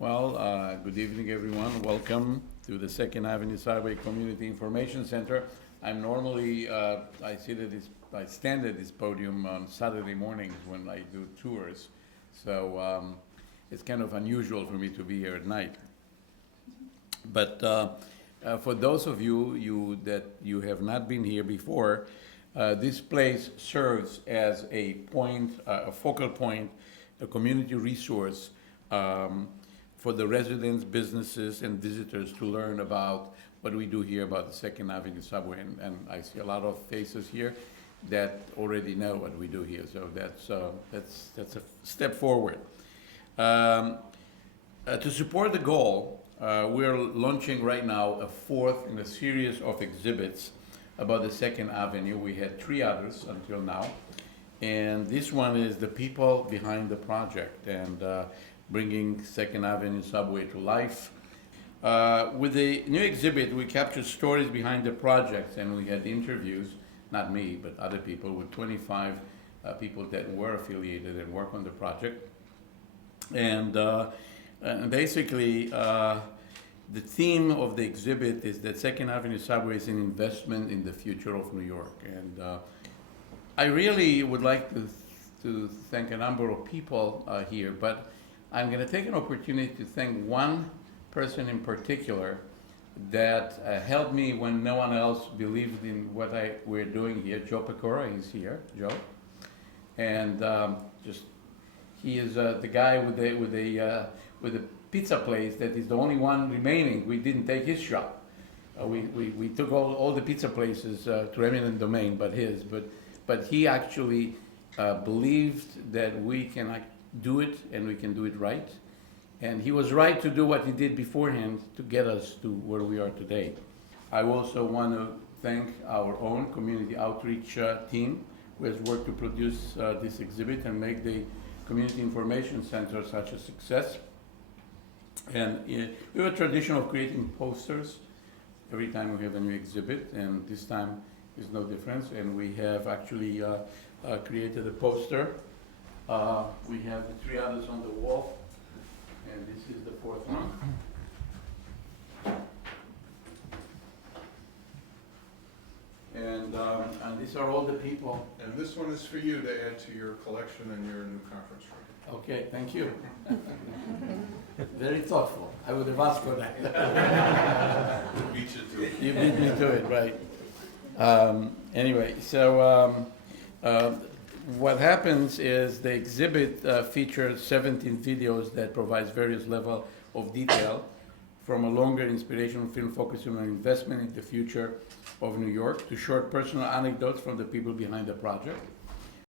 Good evening, everyone. Welcome to the Second Avenue Subway Community Information Center. I'm normally, I stand at this podium on Saturday mornings when I do tours. So it's kind of unusual for me to be here at night. But for those of you that you have not been here before, this place serves as a point, a focal point, a community resource for the residents, businesses, and visitors to learn about what we do here about the Second Avenue Subway. And I see a lot of faces here that already know what we do here. So that's a step forward. To support the goal, we're launching right now a fourth in a series of exhibits about the Second Avenue. We had 3 others until now. And this one is the people behind the project and bringing Second Avenue Subway to life. With the new exhibit, we captured stories behind the project, and we had interviews, not me, but other people, with 25 people that were affiliated and work on the project. And basically, the theme of the exhibit is that Second Avenue Subway is an investment in the future of New York. And I really would like to thank a number of people here, but I'm going to take an opportunity to thank one person in particular that helped me when no one else believed in what we're doing here. Joe Pecora, he's here, Joe. And he is the guy with the pizza place that is the only one remaining. We didn't take his shop. We took all the pizza places to eminent domain, but he actually believed that we can do it and we can do it right. And he was right to do what he did beforehand to get us to where we are today. I also want to thank our own community outreach team who has worked to produce this exhibit and make the Community Information Center such a success. And we have a tradition of creating posters every time we have a new exhibit, and this time is no difference. And we have actually created a poster. We have the 3 others on the wall, and this is the 4th one. And these are all the people. And this one is for you to add to your collection in your new conference room. Okay, thank you. Very thoughtful. I would have asked for that. Beat you to it. You beat me to it, right. Anyway, so what happens is the exhibit features 17 videos that provides various level of detail, from a longer inspirational film focusing on investment in the future of New York to short personal anecdotes from the people behind the project.